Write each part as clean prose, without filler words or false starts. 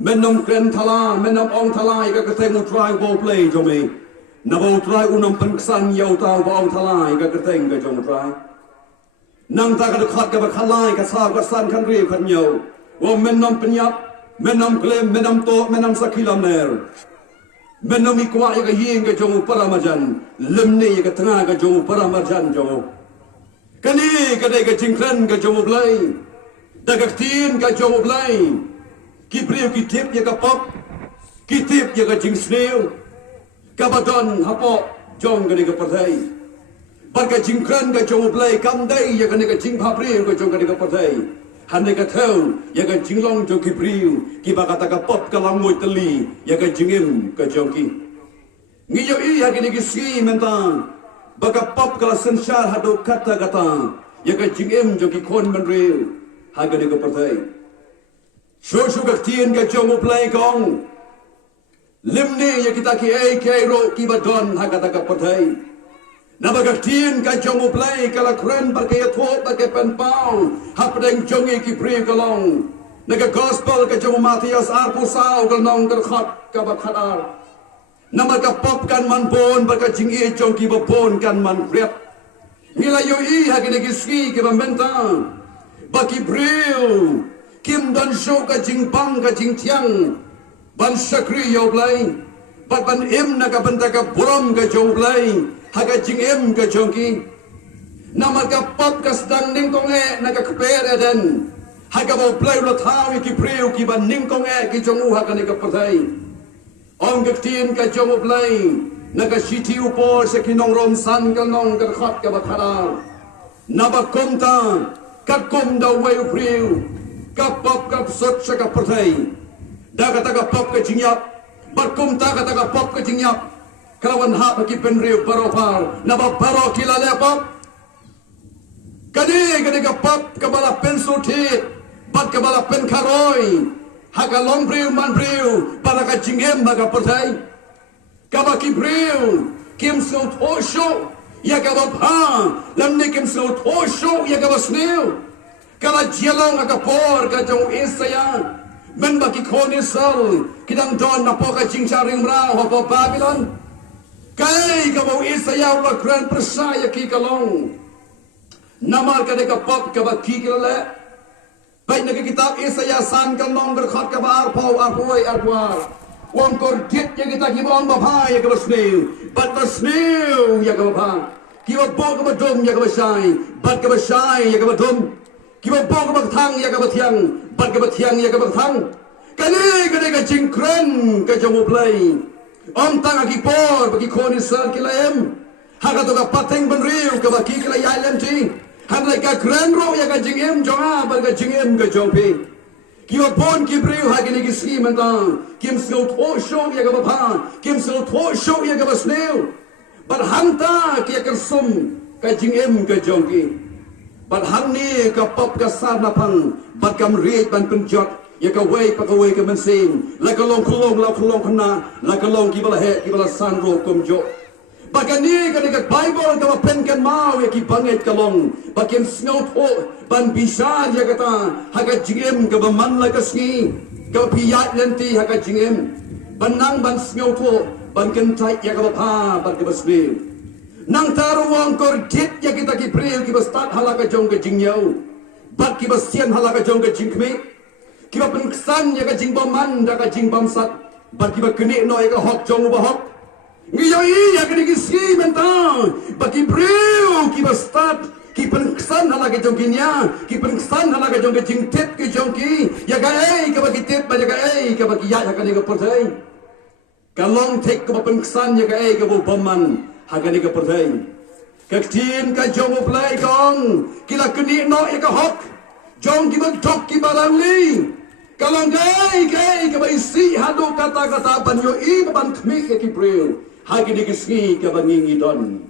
menom kren thala menom ong thalai ka keteng utrai bol play jomi na bol trai unam penksan yau tau ong thalai ka keteng ka jom trai nang ta ka khat ka khalai ka sa ka san kan ri kan yau wa menom penyap menom klem menom to menom sakilamer menom ikwa ka ying ka jom paramajan lemni ka tengah ka jom paramajan jom kani ka dai ka jingkran ka jom play dagaktin ka jom play Kibriu kitip ya kapop, kitip ya kajing snail, kabadon hapok jong gani kapartai, bar kajing kran kajong play kamdai ya gani kajing papriu kajong gani kapartai, hanai katau ya kajing long jong kibriu, kibakata kapop kalang moy teli ya kajing im kajong ki, ngiyo iya gani kisi mentang, bakapop kala sensyar hado kata ya kajing im jong ki kon menriu, hagani kapartai. Shoshu kaktiin ka jomo play kong limni ya kita ki ay kairo ki badon hakata ka patay nabagaktiin ka jomo play kala kren barkaya thot barkaya penpao hapdeng jongi ki pri kalong naga gospel ka jomo Matias arpu sao kalnong karkhat ka bakhatar namaga pop kan man bon barka jingi jong ki babon kan man rep nilayo i hagine ki ski ki bambenta baki bril Kim dan show ka jing bang ka jing tiang ban sakri yo blai bat ban im na ka banta ka buram ka jo blai ha ka jing im ka jongki nama ka pop ka sedang ning kong e na ka kper eden ha ka bo blai lo thau ki priu ki ban ning kong e ki jong u ha ka ni ka pathai ong ka tin ka jong blai na ka siti upor se ki nong rom san ka nong ka khat ka ba khara na ba kom ta ka kom da wei priu kapop kap sot sa kapartay daga taga pop ka jingyap barkum taga taga pop ka jingyap kalawan hap ki penriu baropar nababaro kilala pop kadi ka pop kabala pensul tit bat kabala pen karoy haga long briu man briu para ka jinggem baga partay kabaki briu kim so tosho ya kabapa lamne kim so tosho ya kabasneu Kala jelong agapor ka jong Isaya men baki konisal kidang don na po ka jingsaring mrao ho Babylon kay ka mo Isaya la kran persaya ki kalong namar ka de ka pop ka ba ki kilala bay na kitab Isaya san kalong berkhat ka ba arpo arpoy arwar wong kor dit ya kita ki bong bapai ya ka basneu bat basneu ya ka ba ki ba bo ka ba dum ya ka ba sai bat ka ba sai ya ka ba dum Kiba bog bagthang ya ka bathyang bat ka bathyang ya ka bagthang kani ka jingkren ka jomo play om tanga ki por bagi khoni sar kilaem haga to ka pateng benriu ka baki kilai island ji hanai ka kren ro ya ka jingem jonga bar ka jingem ka jongpi kiba bon ki briu hagini ki ski menta kim sno tho show ya ka bapha kim sno tho show ya ka basneu bar hanta ki ka sum ka jingem ka jongki Bat hang ni ka pop ka sab na pang bat kam reet ban penjot ya ka wei pa ka wei ka mensing la ka long khana la ka long ki bala he ki bala san ro kom jo ba ka ni ka Bible ka pen kan mau ya ki banget ka long ba kem snow tho ban bisa ya ka ta ha ka jingem ka ba man la ka ski ka piyat lenti ha ka jingem ban nang ban snow tho ban kan tai ya ka ba pa ban ka basbi nang taruang kor dit ya kita ki priu ki bastat halaka jong ka jingyau bat ki basian halaka jong ka jingkme ki ba penksan ya ka jingbam man da ka jingbam sat bat ki ba kene no ya ka hok jong ba hok ngiyo ya ka ki ski mentang bat ki priu ki bastat ki penksan halaka jong kinya ki penksan halaka jong ka jingtet ki jong ki ya ka ka ba ki tet ba ya ka ba ki ya ka ni ka portai ka long tek ka ba penksan ya ka bo baman Hagani ka pertai kaktin ka jong play kong kila keni no ya ka hok jong ki magtok ki barangli kalong kay ka ba isi hado kata banyo i ban khmi ki bril hagani ki ski ka bangingi don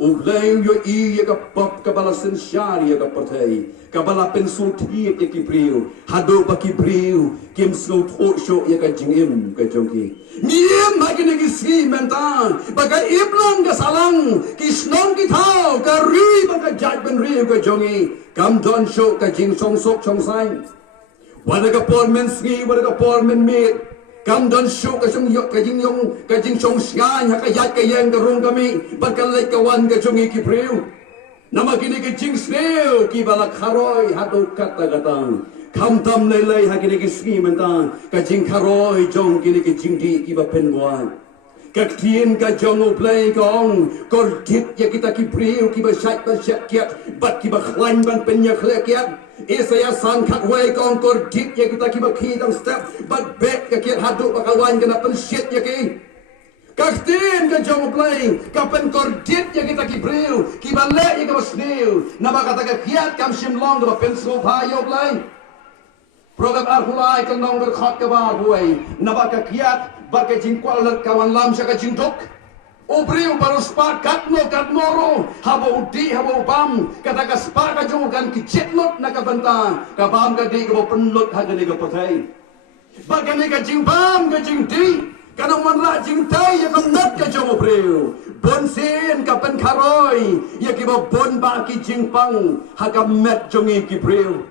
uglay yo i ya ka pop ka bala sensyar ya ka pertai ka bala pensul ti ya ki bril hado pa ki bril kim sno tho sho ya ka jingim ka jongki Niem hagini ki ski mentan bagai iblang ka salang kisnong ki thao ka ri ba ka jat ben ri ka jongi kam don sho ka jing song sok chong sai Wala ka Paul men ski, wala ka Paul men meet. Kam don show ka sung yok ka jing yong ka jing song syan ha ka yat ka yang ka rong kami pagkalay kawan ka jung ikipriu. Nama kini ka jing sneo ki balak haroy hatu kata katang. Kam tam lay lay ha kini ka ski mentang ka jing haroy jong kini ka jing di ki ba penwan. Các thiên cả trong một play con thiết ya kita kipriu ki ba syak ba syak kiat bat ki ba khlain ban penya khle kiat Isaya sang khak way con thiết ya kita ki ba khi dang step bat bet ka kiat hadu ba kawan kana pen shit ya ki các thiên cả trong một play ka pen thiết ya kita kipriu ki ba le ya ka ba sneu na ba kata ka kiat kam sim long ba pen so pha yo play program arhulai kan nong ber khat ka ba huai na ba ka kiat Barka jing kwalat kawan lam saka jing tok. Obriu baru spa katno katnoro. Habo udi habo bam. Kata ka spa ka jong kan kicit lot na ka banta. Ka bam ka di ka bo penlot ha ka ni ka potay. Barka ni ka jing bam ka jing di. Kana manla jing tay ya ka nat ka jong obriu. Bon sin ka pen karoy. Ya ki bo bon ba ki jing pang. Ha ka met jong i ki briu.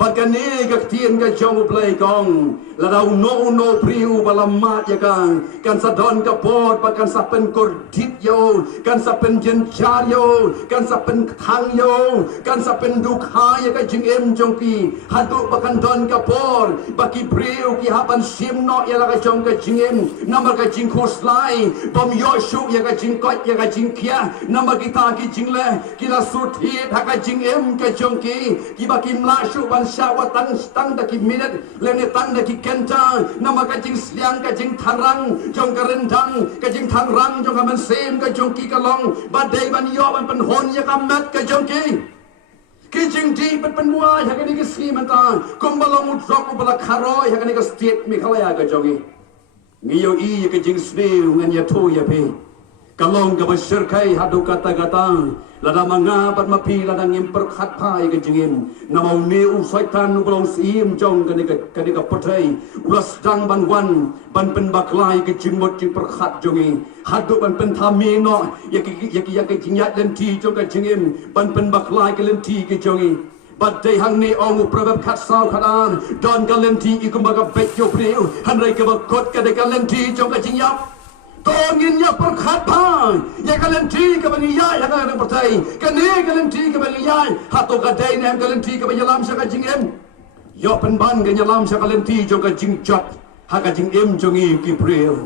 Bagani ka tien ka jong play kong la daw no priu balamat ya kan sa don ka pot pa kan sa pen kordit yo kan sa pen jen char yo kan sa pen thang yo kan sa pen duk ha ya ka jing em jong ki hatu pa kan don ka por baki priu ki hapan sim no ya la ka jong ka jing em namar ka jing khos lai bom yo shu ya ka jing kot ya ka jing kia namar kita ki jing le ki la sut hi ha ka jing em ka jong ki baki mla shu ban syawa tang da ki minute lene tang da ki kenta nama ka jing sliang ka jing tharang jong ka rendang ka jing tharang jong ka man sem ka jong ki ka long badai ban yo ban pen hon ya ka mat ka jong ki jing di pen wa ya ka ni ki si man ta kom balong drop bala kharoi ya ka ni ka state mi khala ya ka jong ngi yo i ka jing sne ngan ya to ya pe kalong ka basir kai hadu kata lada manga bat mapi lada ngimper khat pai ke jingin namau ne u syaitan belong sim jong kani ka patrai ulas dang ban wan ban pen baklai ke jingmot jing per khat jongi hadu ban pen thami no ya ki jingyat len ti jong ka jingin ban pen baklai ke len ti ke jongi But they hang ni ong probab kat sao khadan don ka len ti ikum ba ka bet yo priu han rai ka ba kot ka de ka len ti jong ka jingyap Tongin ya perkhat pa ya kalian ti ka bangiyay ya ka pertai kani kalian ti ka bangiyay hato ka day nem kalian ti ka banyalam sa ka jingem yo penban ka nyalam sa kalian ti jong ka jingjot ha ka jingem jong i ki preo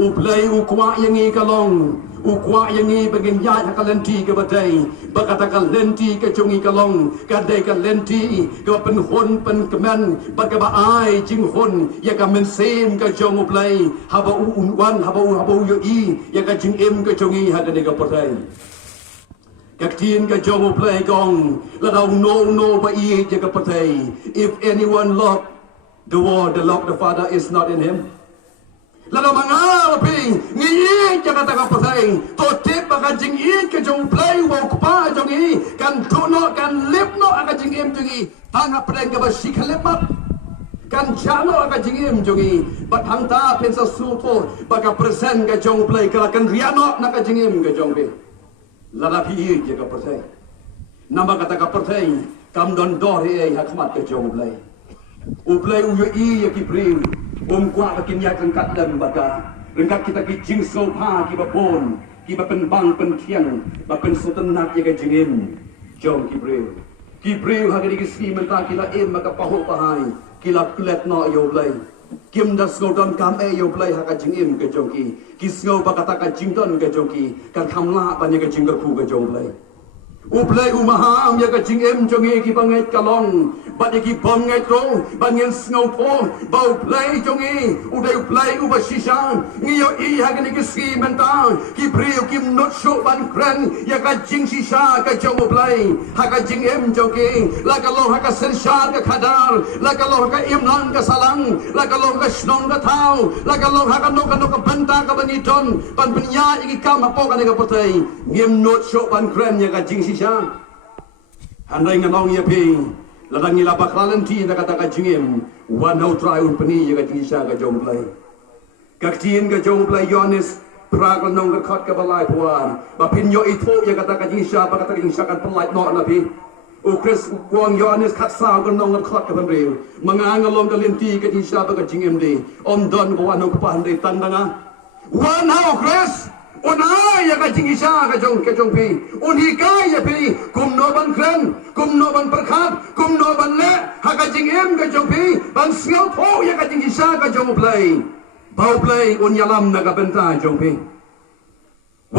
uplay ukwa yang i kalong ukwa yang i bangiyay ha kalian ti ka batay bakata ka lenti ka jong i kalong ka day ka lenti ka pen hon pen kemen baka ba ai jing hon ya ka men sem ka jong uplay haba un wan haba yo i ya ka jingem ka jong i ha ka day ka patay Các thiên ka jong uplay kong la daw no ba i ya ka patay if anyone love the world the love the father is not in him Lada mangal ping ngi ja kata ka pasai to tip ka jing in ke jong play wo pa jong i kan tu no kan lip no ka jing em jong i tang ha preng ka ba sik lip mat kan chano ka jing em jong i ba thang ta pen sa su to ba ka present ka jong play ka kan riano na ka jing em ka jong be lada pi ja ka pasai nama kata ka pasai kam don dor e ha khmat ka jong play uplay u yo i ya ki prim kwa bakin yak rengkat dan baka rengkat kita ki jing so pa ki ba bon ki ba pen bang pen thiang ba pen soten nak ya ka jingim jong ki breu ha ki ski menta ki la em maka paho pahai ki la klet no yo play kim da sko don kam e yo play ha ka jingim ka jong ki sko ba kata ka jing don ka jong ki kan khamla ba ne ka jing ka khu ka jong play Uplay umaham ya ka jing em jong i ki bangai kalong bat ki bom ngai tro ban ngin snow po bau play jong i udai play uba shisha ngiyo i ha ki ski menta ki priu kim not show ban kren ya ka jing shisha ka jong play ha ka jing em jong i la ka lo ha ka sen sha ka khadar la ka lo ha ka im lang ka salang la ka lo ka snong ka thau la ka lo ha ka no ka banta ka bani ton ban penya i kam ha po ka ne ka potai ngim not show ban kren ya ka jing shisha handai nganong ya pi ladang ila baklalan ti na kata ka jingem wanau try un pani ya ka jing shisha ka jong play kaktin ka jong play yones pragal nong ka khat ka balai puan ba pin yo itho ya kata ka jing shisha ba kata jing shisha kan pelai no na pi Ukres kuang Yohanes kat sa kan nong khot ka banreu mangang along ka lenti ka tisha ba ka jingem de om don ko ano ko pan de tandanga wan ha ukres unai ya ka jingisha ka jong pi unhi kai ya pi kum no ban kren kum no ban perkhat kum no ban le ha ka jingem ka jong pi ban siao tho ya ka jingisha ka jong play bau play un yalam na ka benta jong pi